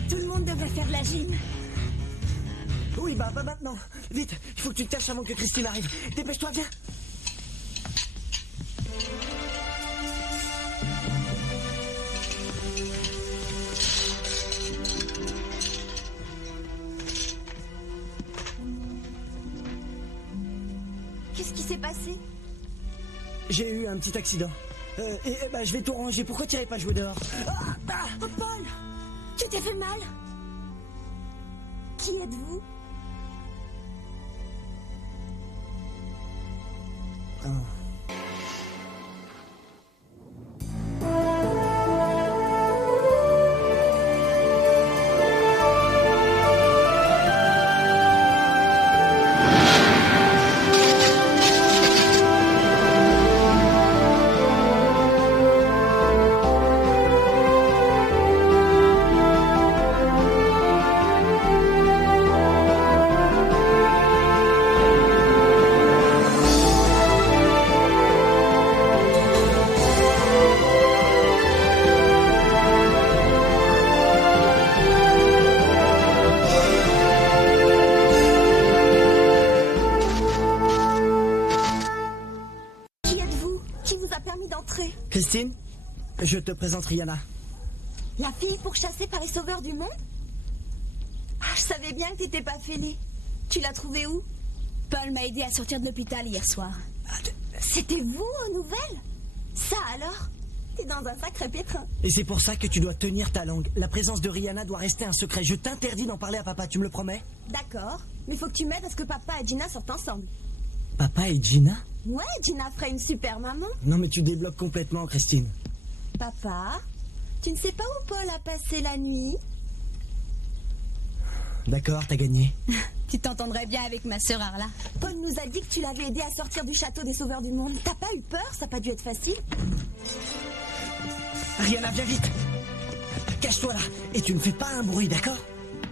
dit que tout le monde devrait faire de la gym. Oui, bah pas maintenant. Vite, il faut que tu te caches avant que Christine arrive. Dépêche-toi, viens. Qu'est-ce qui s'est passé? J'ai eu un petit accident. Bah je vais tout ranger. Pourquoi t'irais pas jouer dehors? Oh, Paul! Tu t'es fait mal? Qui êtes-vous? Christine, je te présente Rihanna. La fille pourchassée par les sauveurs du monde? Ah, je savais bien que t'étais pas fêlée. Tu l'as trouvée où? Paul m'a aidé à sortir de l'hôpital hier soir. C'était vous aux nouvelles? Ça alors? T'es dans un sacré pétrin. Et c'est pour ça que tu dois tenir ta langue. La présence de Rihanna doit rester un secret. Je t'interdis d'en parler à papa, tu me le promets? D'accord, mais faut que tu m'aides à ce que papa et Gina sortent ensemble. Papa et Gina? Ouais, Gina ferait une super maman. Non mais tu débloques complètement, Christine. Papa, tu ne sais pas où Paul a passé la nuit? D'accord, t'as gagné. Tu t'entendrais bien avec ma sœur Arla. Paul nous a dit que tu l'avais aidé à sortir du château des sauveurs du monde. T'as pas eu peur? Ça n'a pas dû être facile. Rihanna, viens vite. Cache-toi là. Et tu ne fais pas un bruit, d'accord?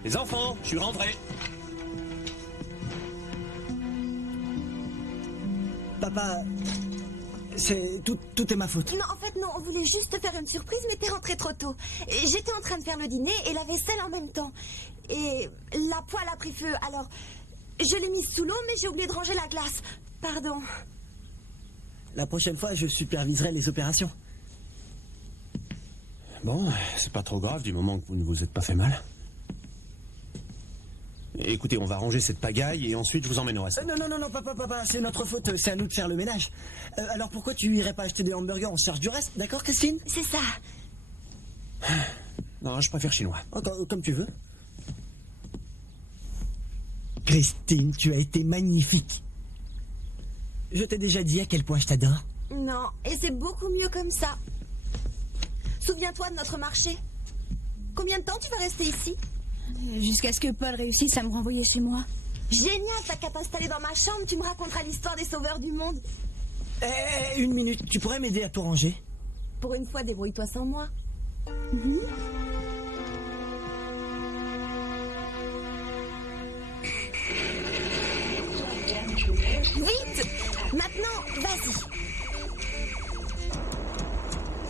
Les enfants, je suis rentré. Papa, c'est tout est ma faute. Non, en fait, non, on voulait juste te faire une surprise, mais t'es rentré trop tôt. Et j'étais en train de faire le dîner et la vaisselle en même temps. Et la poêle a pris feu, alors je l'ai mise sous l'eau, mais j'ai oublié de ranger la glace. Pardon. La prochaine fois, je superviserai les opérations. Bon, c'est pas trop grave du moment que vous ne vous êtes pas fait mal. Écoutez, on va ranger cette pagaille et ensuite je vous emmène au reste. Non, papa, c'est notre faute, c'est à nous de faire le ménage. Alors pourquoi tu irais pas acheter des hamburgers en charge du reste, d'accord Christine? C'est ça. Non, je préfère chinois. Oh, comme tu veux. Christine, tu as été magnifique. Je t'ai déjà dit à quel point je t'adore. Non, et c'est beaucoup mieux comme ça. Souviens-toi de notre marché. Combien de temps tu vas rester ici? Jusqu'à ce que Paul réussisse à me renvoyer chez moi. Génial, t'as qu'à t'installer dans ma chambre, tu me raconteras l'histoire des sauveurs du monde. Une minute, tu pourrais m'aider à tout ranger? Pour une fois, débrouille-toi sans moi. Vite! Maintenant, vas-y.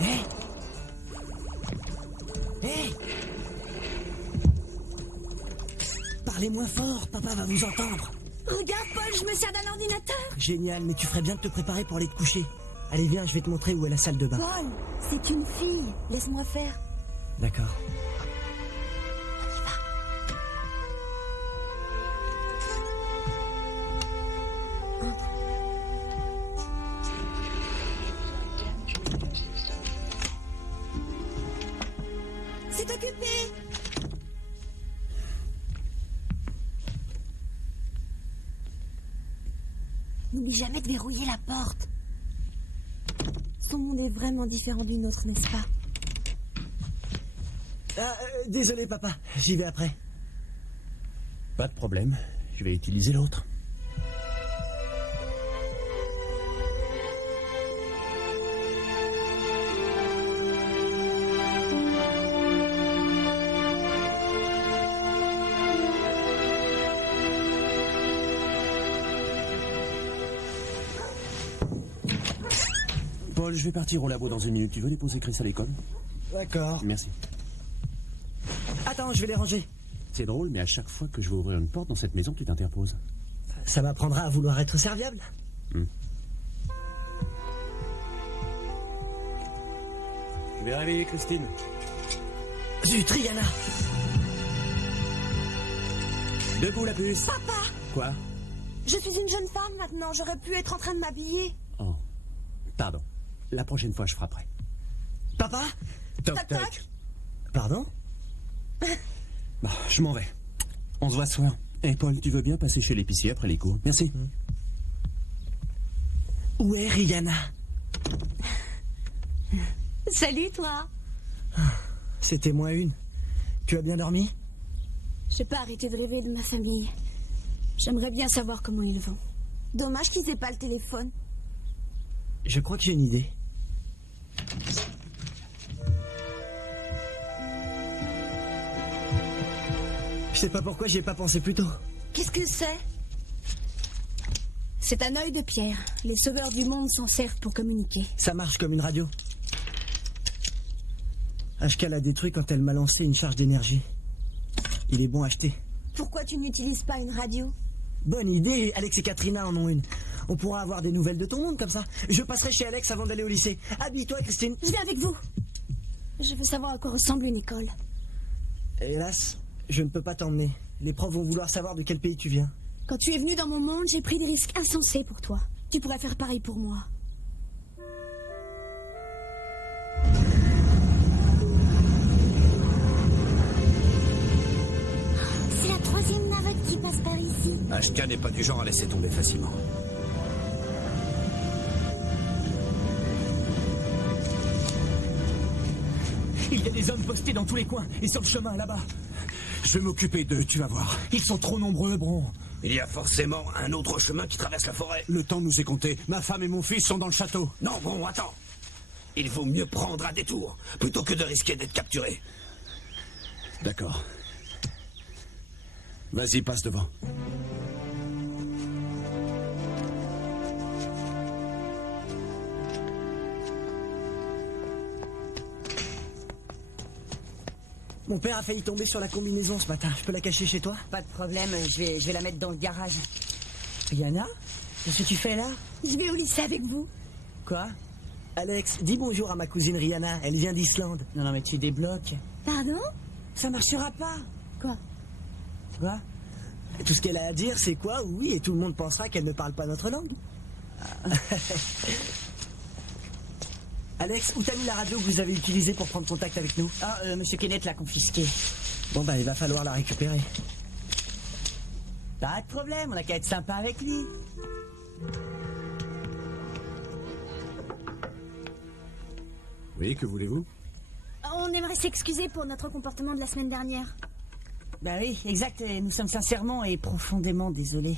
Hé! Parlez moins fort, papa va vous entendre. Regarde, Paul, je me sers d'un ordinateur. Génial, mais tu ferais bien de te préparer pour aller te coucher. Allez, viens, je vais te montrer où est la salle de bain. Paul, c'est une fille. Laisse-moi faire. D'accord. On y va. Entre. C'est occupé. N'oublie jamais de verrouiller la porte. Son monde est vraiment différent du nôtre, n'est-ce pas? Désolé, papa, j'y vais après. Pas de problème, je vais utiliser l'autre. Paul, je vais partir au labo dans une minute. Tu veux déposer Chris à l'école? D'accord. Merci. Attends, je vais les ranger. C'est drôle, mais à chaque fois que je vais ouvrir une porte dans cette maison, tu t'interposes. Ça m'apprendra à vouloir être serviable. Je vais réveiller Christine. Zut, Rihanna. Debout, la puce. Papa, Quoi? je suis une jeune femme maintenant. J'aurais pu être en train de m'habiller. Oh, pardon. La prochaine fois, je frapperai. Papa? Toc, Toc, toc. toc. Pardon? Bah, je m'en vais. On se voit ce soir. Eh, Paul, tu veux bien passer chez l'épicier après les cours? Merci. Où est Rihanna? Salut, toi. C'était moins une. Tu as bien dormi? J'ai pas arrêté de rêver de ma famille. J'aimerais bien savoir comment ils vont. Dommage qu'ils aient pas le téléphone. Je crois que j'ai une idée. Je sais pas pourquoi j'y ai pas pensé plus tôt. Qu'est-ce que c'est? C'est un œil de pierre. Les sauveurs du monde s'en servent pour communiquer. Ça marche comme une radio. HK l'a détruit quand elle m'a lancé une charge d'énergie. Il est bon à acheter. Pourquoi tu n'utilises pas une radio? Bonne idée, Alex et Katrina en ont une. On pourra avoir des nouvelles de ton monde comme ça. Je passerai chez Alex avant d'aller au lycée. Habille-toi, Christine. Je viens avec vous. Je veux savoir à quoi ressemble une école. Hélas, je ne peux pas t'emmener. Les profs vont vouloir savoir de quel pays tu viens. Quand tu es venu dans mon monde, j'ai pris des risques insensés pour toi. Tu pourrais faire pareil pour moi. C'est la 3e navette qui passe par ici. HK n'est pas du genre à laisser tomber facilement. Il y a des hommes postés dans tous les coins et sur le chemin là-bas. Je vais m'occuper d'eux, tu vas voir. Ils sont trop nombreux, Bron. Il y a forcément un autre chemin qui traverse la forêt. Le temps nous est compté. Ma femme et mon fils sont dans le château. Non, bon, attends. Il vaut mieux prendre un détour, plutôt que de risquer d'être capturé. D'accord. Vas-y, passe devant. Mon père a failli tomber sur la combinaison ce matin. Je peux la cacher chez toi? Pas de problème, je vais la mettre dans le garage. Rihanna, qu'est-ce que tu fais là? Je vais au lycée avec vous. Quoi? Alex, dis bonjour à ma cousine Rihanna. Elle vient d'Islande. Non, mais tu débloques. Pardon? Ça marchera pas. Quoi? Quoi? Tout ce qu'elle a à dire, c'est quoi? Oui, et tout le monde pensera qu'elle ne parle pas notre langue. Alex, où t'as mis la radio que vous avez utilisée pour prendre contact avec nous? Ah, Monsieur Kenneth l'a confisquée. Bon, bah, il va falloir la récupérer. Pas de problème, on a qu'à être sympa avec lui. Oui, que voulez-vous? On aimerait s'excuser pour notre comportement de la semaine dernière. Bah oui, exact, et nous sommes sincèrement et profondément désolés.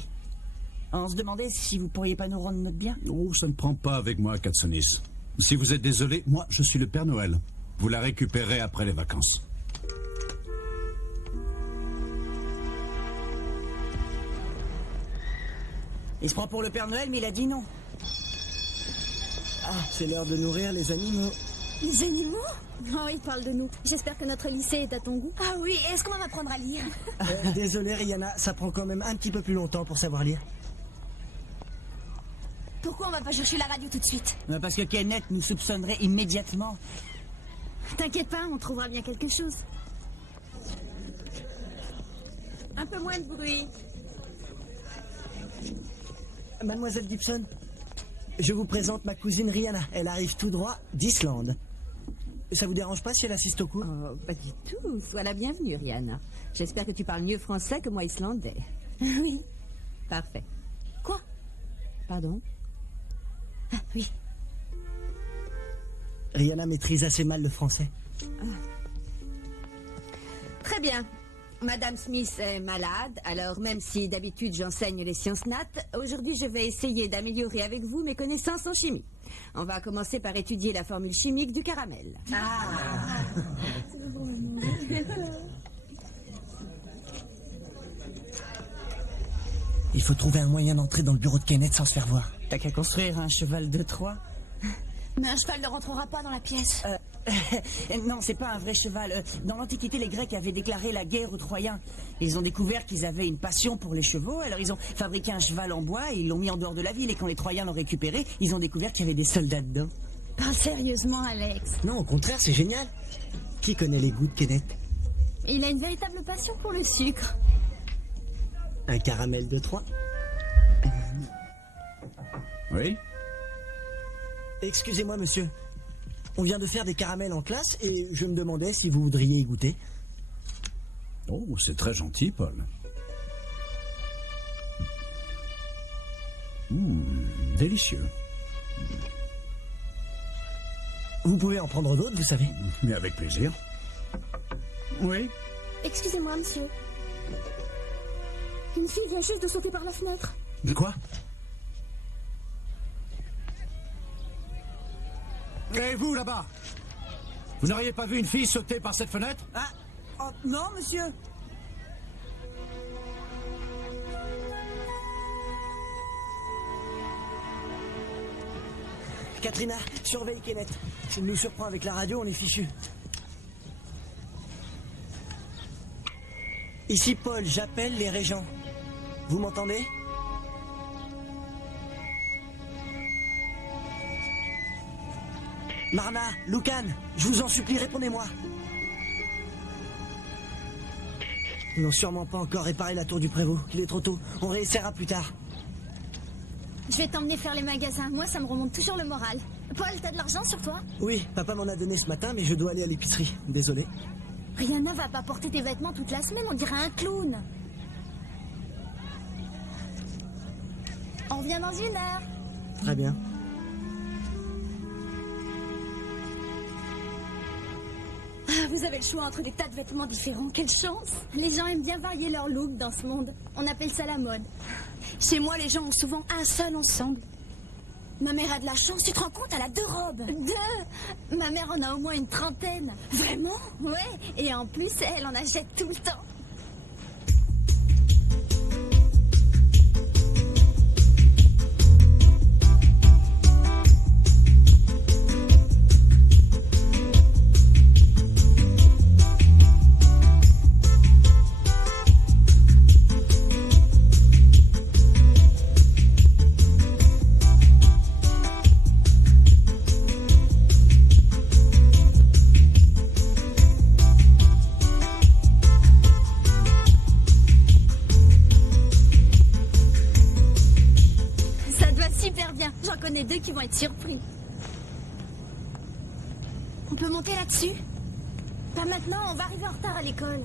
On se demandait si vous pourriez pas nous rendre notre bien. Oh, ça ne prend pas avec moi, Katsonis. Si vous êtes désolé, moi, je suis le Père Noël. Vous la récupérez après les vacances. Il se prend pour le Père Noël, mais il a dit non. Ah, c'est l'heure de nourrir les animaux. Les animaux? Oh, il parle de nous. J'espère que notre lycée est à ton goût. Ah oui, est-ce qu'on va m'apprendre à lire? Désolé, Rihanna, ça prend quand même un petit peu plus longtemps pour savoir lire. Pourquoi on va pas chercher la radio tout de suite? Parce que Kenneth nous soupçonnerait immédiatement. T'inquiète pas, on trouvera bien quelque chose. Un peu moins de bruit. Mademoiselle Gibson, je vous présente ma cousine Rihanna. Elle arrive tout droit d'Islande. Ça vous dérange pas si elle assiste au cours? Oh, pas du tout. Sois la bienvenue, Rihanna. J'espère que tu parles mieux français que moi islandais. Oui. Parfait. Quoi? Pardon? Ah, oui. Rihanna maîtrise assez mal le français. Très bien. Madame Smith est malade, alors même si d'habitude j'enseigne les sciences nat, aujourd'hui je vais essayer d'améliorer avec vous mes connaissances en chimie. On va commencer par étudier la formule chimique du caramel. Il faut trouver un moyen d'entrer dans le bureau de Kenneth sans se faire voir. T'as qu'à construire un cheval de Troie. Mais un cheval ne rentrera pas dans la pièce. Non, c'est pas un vrai cheval. Dans l'Antiquité, les Grecs avaient déclaré la guerre aux Troyens. Ils ont découvert qu'ils avaient une passion pour les chevaux, alors ils ont fabriqué un cheval en bois et ils l'ont mis en dehors de la ville. Et quand les Troyens l'ont récupéré, ils ont découvert qu'il y avait des soldats dedans. Parle sérieusement, Alex. Non, au contraire, c'est génial. Qui connaît les goûts de Kenneth? Il a une véritable passion pour le sucre. Un caramel de Troyes? Oui? Excusez-moi, monsieur. On vient de faire des caramels en classe et je me demandais si vous voudriez y goûter. Oh, c'est très gentil, Paul. Délicieux. Vous pouvez en prendre d'autres, vous savez. Mais avec plaisir. Oui? Excusez-moi, monsieur. Une fille vient juste de sauter par la fenêtre. De quoi? Et vous, là-bas? Vous n'auriez pas vu une fille sauter par cette fenêtre? Ah, oh, non, monsieur. Katrina, surveille Kenneth. S'il nous surprend avec la radio, on est fichu. Ici Paul, j'appelle les régents. Vous m'entendez? Marna, Lucan, je vous en supplie, répondez-moi. Ils n'ont sûrement pas encore réparé la tour du prévôt. Il est trop tôt. On réessayera plus tard. Je vais t'emmener faire les magasins. Moi, ça me remonte toujours le moral. Paul, t'as de l'argent sur toi? Oui, papa m'en a donné ce matin, mais je dois aller à l'épicerie. Désolé. Rihanna va pas porter tes vêtements toute la semaine, on dirait un clown. On revient dans 1 heure. Très bien. Ah, vous avez le choix entre des tas de vêtements différents. Quelle chance! Les gens aiment bien varier leur look dans ce monde. On appelle ça la mode. Chez moi, les gens ont souvent un seul ensemble. Ma mère a de la chance, tu te rends compte, elle a 2 robes. 2? Ma mère en a au moins une 30aine. Vraiment? Ouais, et en plus, elle en achète tout le temps. J'en connais 2 qui vont être surpris. On peut monter là-dessus? Pas maintenant, on va arriver en retard à l'école.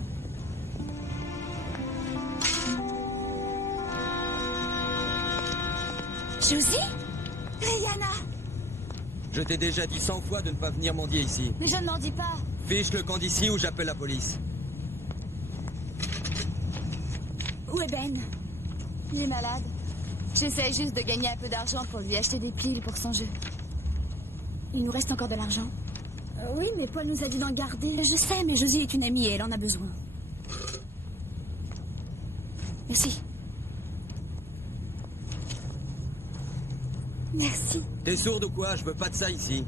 Josie? Rihanna? Je t'ai déjà dit 100 fois de ne pas venir mendier ici. Mais je ne m'en dis pas. Fiche le camp d'ici ou j'appelle la police. Où est Ben? Il est malade. J'essaie juste de gagner un peu d'argent pour lui acheter des piles pour son jeu. Il nous reste encore de l'argent? Oui, mais Paul nous a dit d'en garder. Je sais, mais Josie est une amie et elle en a besoin. Merci. Merci. T'es sourde ou quoi? Je veux pas de ça ici.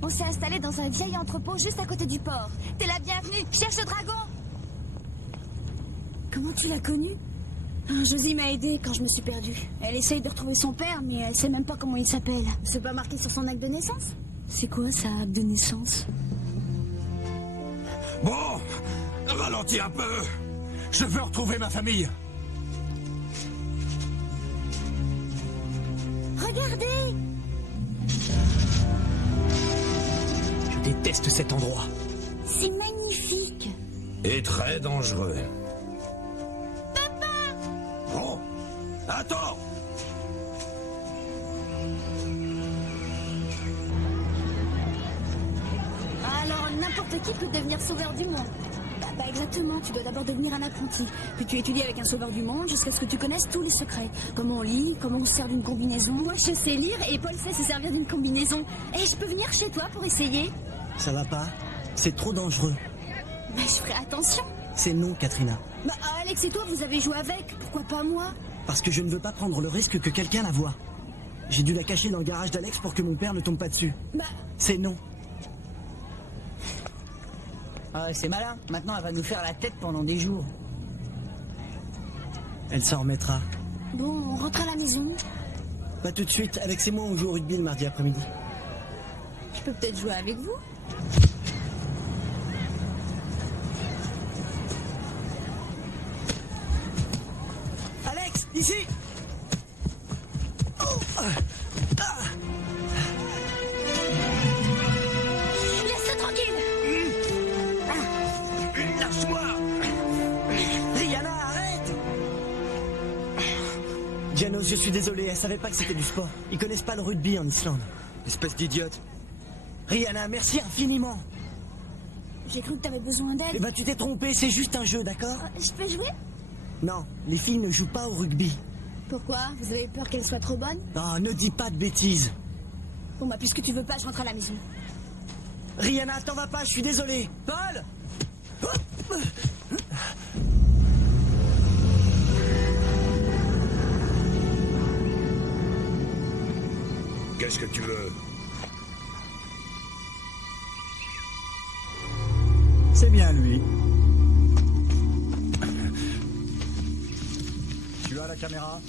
On s'est installé dans un vieil entrepôt juste à côté du port. T'es la bienvenue. Cherche le dragon. Comment tu l'as connu? Josie m'a aidée quand je me suis perdue. Elle essaye de retrouver son père, mais elle sait même pas comment il s'appelle. C'est pas marqué sur son acte de naissance? C'est quoi ça, acte de naissance? Bon, ralentis un peu. Je veux retrouver ma famille. Regardez! Je déteste cet endroit. C'est magnifique. Et très dangereux. Oh, attends! Alors, n'importe qui peut devenir sauveur du monde. Bah exactement, tu dois d'abord devenir un apprenti. Puis tu étudies avec un sauveur du monde jusqu'à ce que tu connaisses tous les secrets. Comment on lit, comment on se sert d'une combinaison. Moi, je sais lire et Paul sait se servir d'une combinaison. Et je peux venir chez toi pour essayer? Ça va pas? C'est trop dangereux. Bah, je ferai attention. C'est non, Katrina. Bah, Alex et toi, vous avez joué avec. Pourquoi pas moi? Parce que je ne veux pas prendre le risque que quelqu'un la voie. J'ai dû la cacher dans le garage d'Alex pour que mon père ne tombe pas dessus. Bah, C'est non. Ah, c'est malin. Maintenant, elle va nous faire la tête pendant des jours. Elle s'en remettra. bon, on rentre à la maison. Pas tout de suite. Alex et moi, on joue au rugby le mardi après-midi. Je peux peut-être jouer avec vous. Alex, ici. Laisse-le tranquille. Lâche-moi. Rihanna, arrête. Janos, je suis désolé, elle savait pas que c'était du sport. Ils connaissent pas le rugby en Islande. Espèce d'idiote. Rihanna, merci infiniment. J'ai cru que t'avais besoin Eh d'aide. ben, tu t'es trompé, c'est juste un jeu, d'accord? Je peux jouer? Non, les filles ne jouent pas au rugby. Pourquoi? Vous avez peur qu'elle soit trop bonne? Ah, ne dis pas de bêtises. Bon bah puisque tu veux pas, je rentre à la maison. Rihanna, t'en vas pas, je suis désolé. Paul! Qu'est-ce que tu veux? C'est bien lui. Tu as la caméra?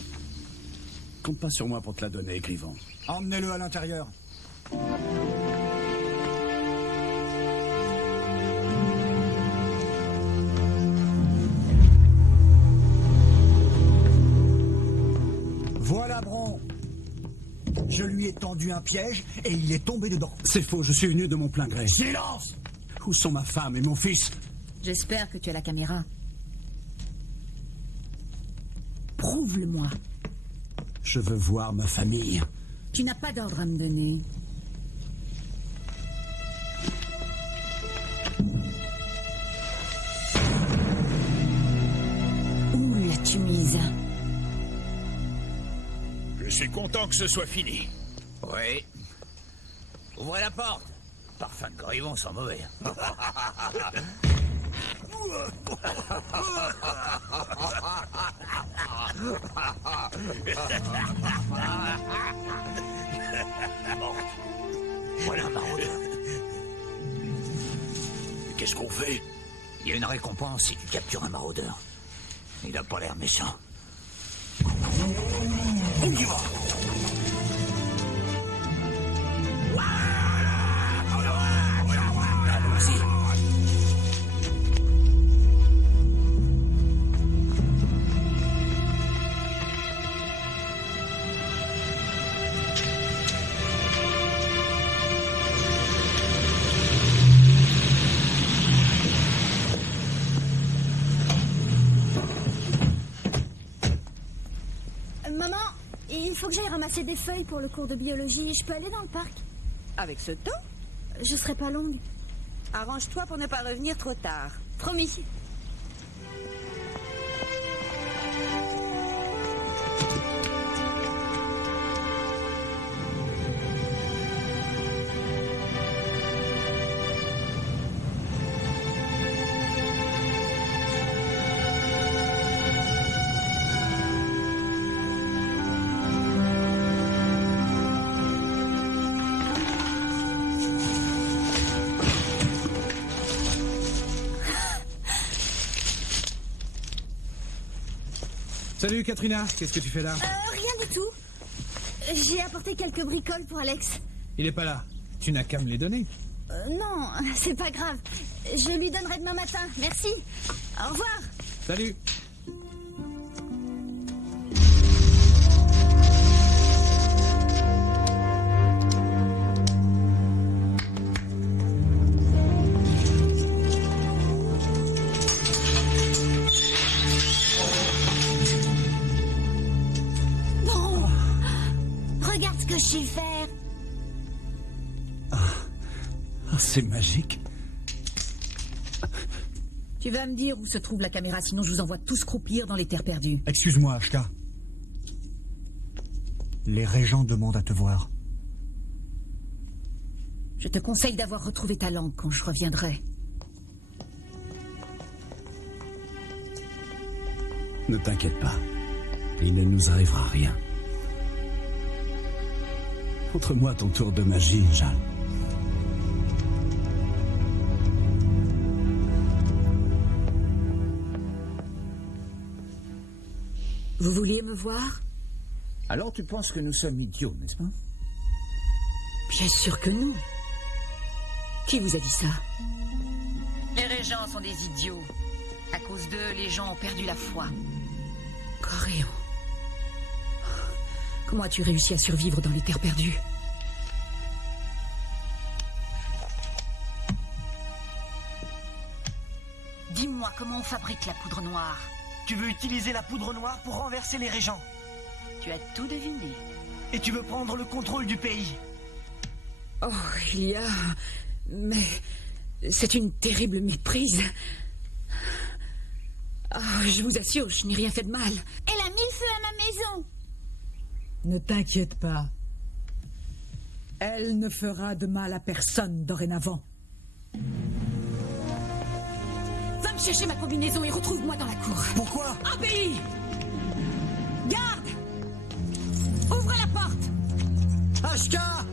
Compte pas sur moi pour te la donner, Grivan. Emmenez-le à l'intérieur. Voilà Bron. Je lui ai tendu un piège et il est tombé dedans. C'est faux, je suis venu de mon plein gré. Silence! Où sont ma femme et mon fils? J'espère que tu as la caméra. Prouve-le-moi. Je veux voir ma famille. Tu n'as pas d'ordre à me donner. Où l'as-tu mise? Je suis content que ce soit fini. Oui. Ouvrez la porte. Parfum de Grivan sans mauvais. Voilà un maraudeur. Qu'est-ce qu'on fait? Il y a une récompense si tu captures un maraudeur. Il a pas l'air méchant. On y va. Allons-y. Maman, il faut que j'aille ramasser des feuilles pour le cours de biologie. Je peux aller dans le parc? Avec ce temps, Je serai pas longue. arrange-toi pour ne pas revenir trop tard. Promis. Salut Katrina, qu'est-ce que tu fais là? Rien du tout. J'ai apporté quelques bricoles pour Alex. Il est pas là. Tu n'as qu'à me les donner. Non, c'est pas grave. Je lui donnerai demain matin. Merci. Au revoir. Salut. Bon. Regarde ce que je sais faire. Ah, c'est magique. Tu vas me dire où se trouve la caméra, sinon je vous envoie tous croupir dans les terres perdues. Excuse-moi, Ashka. Les régents demandent à te voir. Je te conseille d'avoir retrouvé ta langue quand je reviendrai. Ne t'inquiète pas. Il ne nous arrivera rien. Montre-moi ton tour de magie, Jal. Vous vouliez me voir? Alors tu penses que nous sommes idiots, n'est-ce pas? Bien sûr que non. Qui vous a dit ça? Les régents sont des idiots. À cause d'eux, les gens ont perdu la foi. Coréon. Comment as-tu réussi à survivre dans les terres perdues? Dis-moi comment on fabrique la poudre noire. Tu veux utiliser la poudre noire pour renverser les régents. Tu as tout deviné. Et tu veux prendre le contrôle du pays. Oh, il y a... Mais... c'est une terrible méprise. Oh, je vous assure, je n'ai rien fait de mal. Elle a mis le feu à ma maison. Ne t'inquiète pas. Elle ne fera de mal à personne dorénavant. Va me chercher ma combinaison et retrouve-moi dans la cour. Pourquoi? Obéis! Garde! Ouvre la porte! Ashka!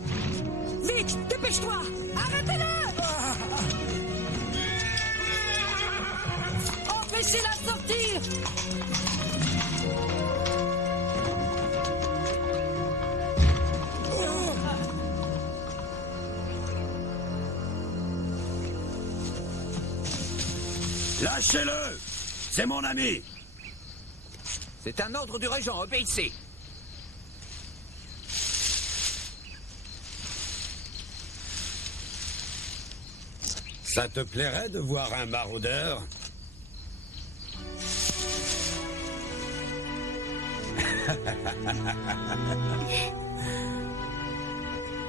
Vite, dépêche-toi! Arrêtez-le! Empêchez-la de sortir! Lâchez-le! C'est mon ami! C'est un ordre du régent, obéissez! Ça te plairait de voir un maraudeur?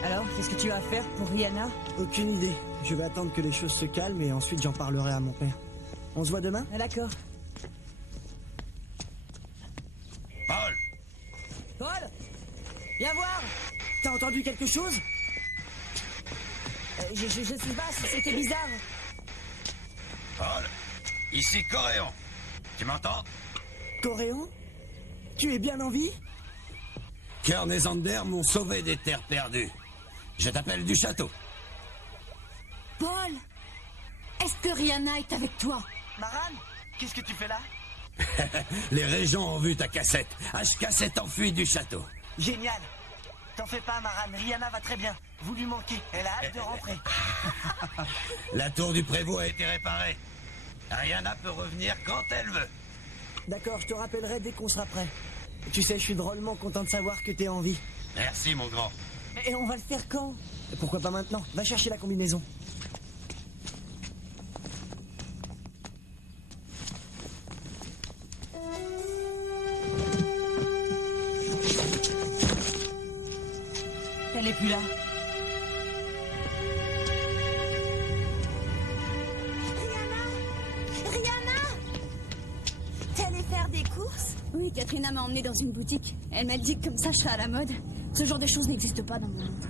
Alors, qu'est-ce que tu vas faire pour Rihanna? Aucune idée. Je vais attendre que les choses se calment et ensuite j'en parlerai à mon père. On se voit demain? Ah, d'accord. Paul! Paul! Viens voir! T'as entendu quelque chose? Je sais pas, c'était bizarre. Paul! Ici Coréon! Tu m'entends? Coréon? Tu es bien en vie? Kern et Zander m'ont sauvé des terres perdues. Je t'appelle du château. Paul! Est-ce que Rihanna est avec toi? Maran, qu'est-ce que tu fais là? Les régents ont vu ta cassette. Ashka s'est enfui du château. Génial. T'en fais pas, Maran. Rihanna va très bien. Vous lui manquez. Elle a hâte de rentrer. La tour du prévôt a été réparée. Rihanna peut revenir quand elle veut. D'accord, je te rappellerai dès qu'on sera prêt. Tu sais, je suis drôlement content de savoir que t'es en vie. Merci, mon grand. Et on va le faire quand? Pourquoi pas maintenant? Va chercher la combinaison. Elle est plus là. Rihanna! T'es allée faire des courses? Oui, Katrina m'a emmenée dans une boutique. Elle m'a dit que comme ça, je serai à la mode. Ce genre de choses n'existe pas dans mon monde.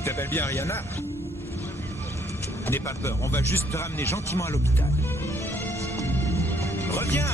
Tu t'appelles bien Rihanna? N'aie pas peur, on va juste te ramener gentiment à l'hôpital. Reviens!